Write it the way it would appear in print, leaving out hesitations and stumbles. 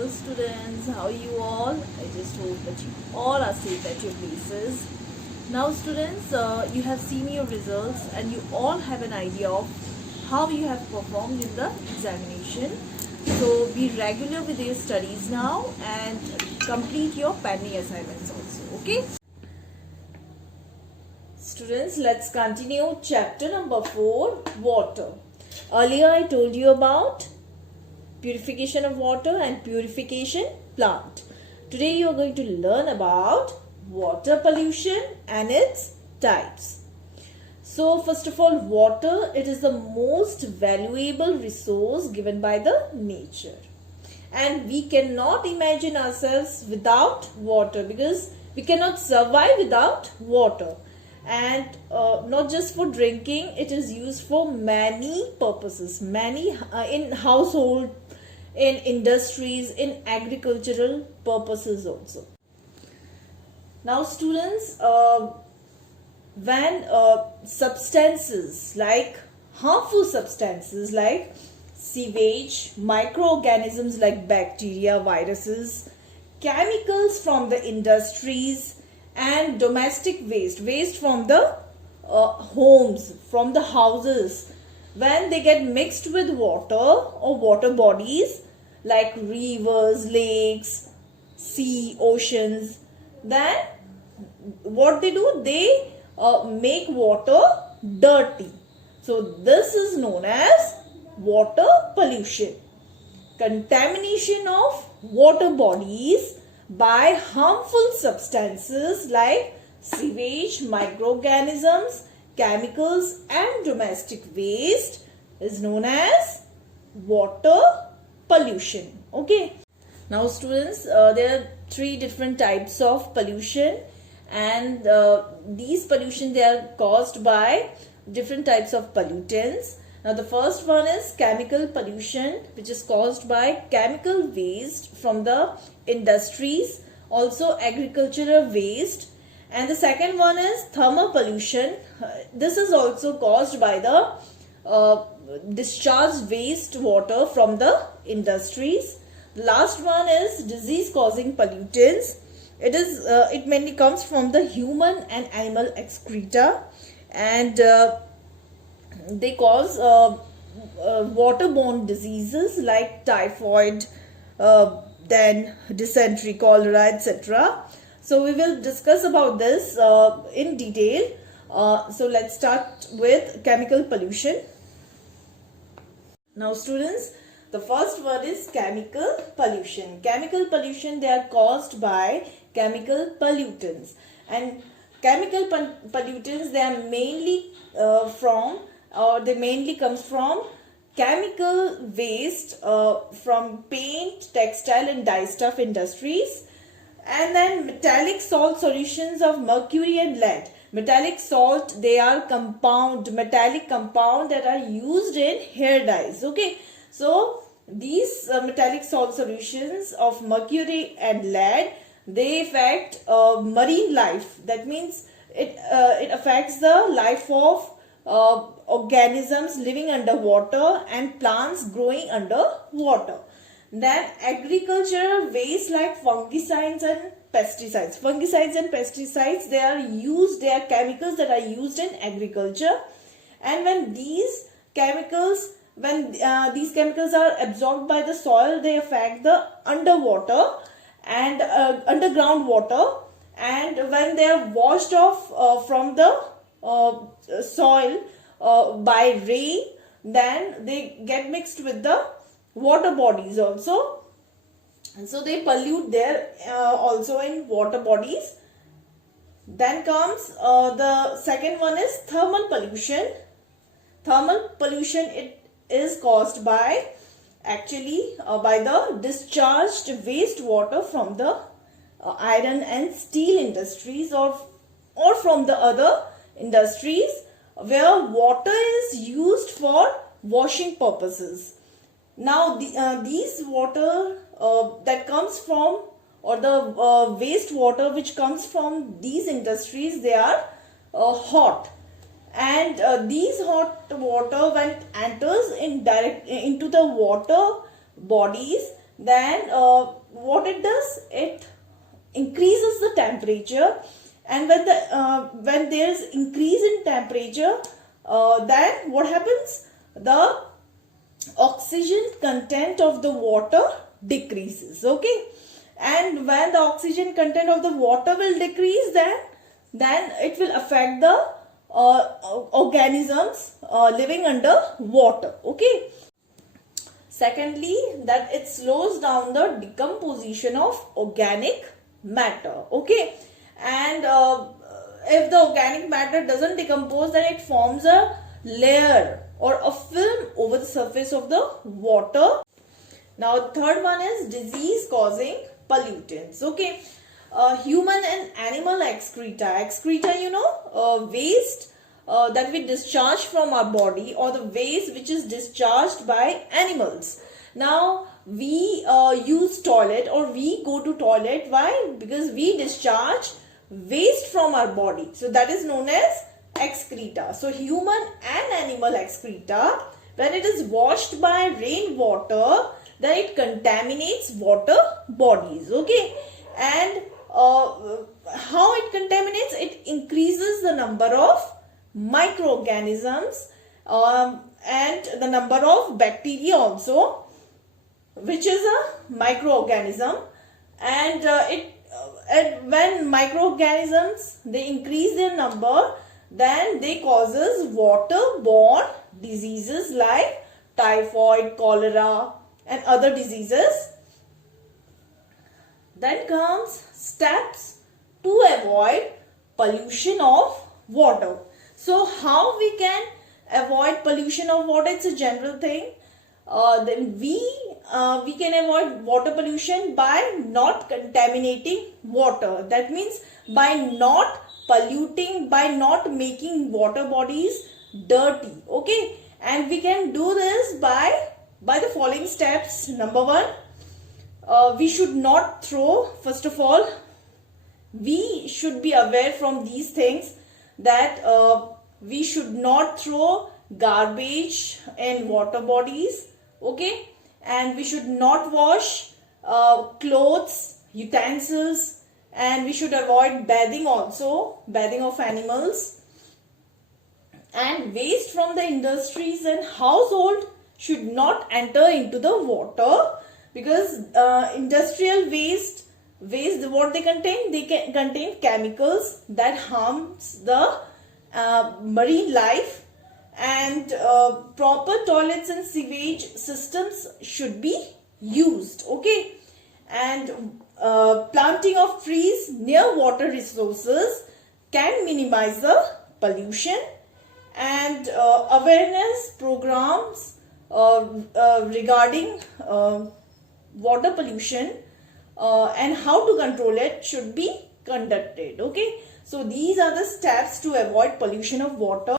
Hello students, how are you all? I just hope that you all are safe at your places. Now students, you have seen your results and you all have an idea of how you have performed in the examination. So be regular with your studies now and complete your pending assignments also, okay? Students, let's continue chapter number 4, water. Earlier I told you about purification of water and purification plant. Today you are going to learn about water pollution and its types. So first of all, water, it is the most valuable resource given by the nature. And we cannot imagine ourselves without water because we cannot survive without water. And not just for drinking, it is used for many purposes, many in household, in industries, in agricultural purposes also. Now students, when substances like harmful substances like sewage, microorganisms like bacteria, viruses, chemicals from the industries and domestic waste from the homes, from the houses, when they get mixed with water or water bodies like rivers, lakes, sea, oceans, then what they do, they make water dirty. So this is known as water pollution. Contamination of water bodies by harmful substances like sewage, microorganisms, chemicals and domestic waste is known as water pollution. Okay. Now students, there are 3 different types of pollution, and these pollution, they are caused by different types of pollutants. Now the first one is chemical pollution, which is caused by chemical waste from the industries, also agricultural waste. And the second one is thermal pollution. This is also caused by the discharged waste water from the industries. The last one is disease causing pollutants. It mainly comes from the human and animal excreta, and they cause waterborne diseases like typhoid, then dysentery, cholera, etc. So we will discuss about this in detail. So let's start with chemical pollution. Now students, the first word is chemical pollution. Chemical pollution, they are caused by chemical pollutants, and chemical pollutants, they are mainly they mainly comes from chemical waste from paint, textile and dyestuff industries. And then metallic salt solutions of mercury and lead. Metallic salt, they are metallic compound that are used in hair dyes. Okay, so these metallic salt solutions of mercury and lead, they affect marine life. That means it affects the life of organisms living underwater and plants growing underwater. Then agricultural waste like fungicides and pesticides. Fungicides and pesticides, they are chemicals that are used in agriculture. And when these chemicals are absorbed by the soil, they affect the underwater and underground water. And when they are washed off from the soil by rain, then they get mixed with the water bodies also, and so they pollute there also in water bodies. Then comes the second one is thermal pollution. Thermal pollution, it is caused by by the discharged wastewater from the iron and steel industries or from the other industries where water is used for washing purposes. Now these water that comes from, or the wastewater which comes from these industries, they are hot, and these hot water, when it enters into the water bodies, then what it does, it increases the temperature, and when there is increase in temperature, then what happens, the oxygen content of the water decreases. Okay, and when the oxygen content of the water will decrease, then it will affect the organisms living under water. Okay, secondly, that it slows down the decomposition of organic matter. Okay, and if the organic matter doesn't decompose, then it forms a layer or a film over the surface of the water. Now the third one is disease causing pollutants. Okay, human and animal excreta, waste that we discharge from our body, or the waste which is discharged by animals. Now we use toilet, or we go to toilet. Why? Because we discharge waste from our body, so that is known as excreta. So human and animal excreta, when it is washed by rainwater, then it contaminates water bodies. Okay, and how it contaminates? It increases the number of microorganisms and the number of bacteria also, which is a microorganism, and when microorganisms, they increase their number, then they causes waterborne diseases like typhoid, cholera and other diseases. Then comes steps to avoid pollution of water. So how we can avoid pollution of water? It's a general thing. Then we can avoid water pollution by not contaminating water. That means by not polluting, by not making water bodies dirty. Okay, and we can do this by the following steps. Number one, we should not throw. First of all, we should be aware from these things that we should not throw garbage in water bodies. Okay, and we should not wash clothes, utensils, and we should avoid bathing also, bathing of animals. And waste from the industries and household should not enter into the water, because industrial waste what they contain? They can contain chemicals that harms the marine life, and proper toilets and sewage systems should be used. Okay, and planting of trees near water resources can minimize the pollution, and awareness programs regarding water pollution and how to control it should be conducted. Okay, so these are the steps to avoid pollution of water.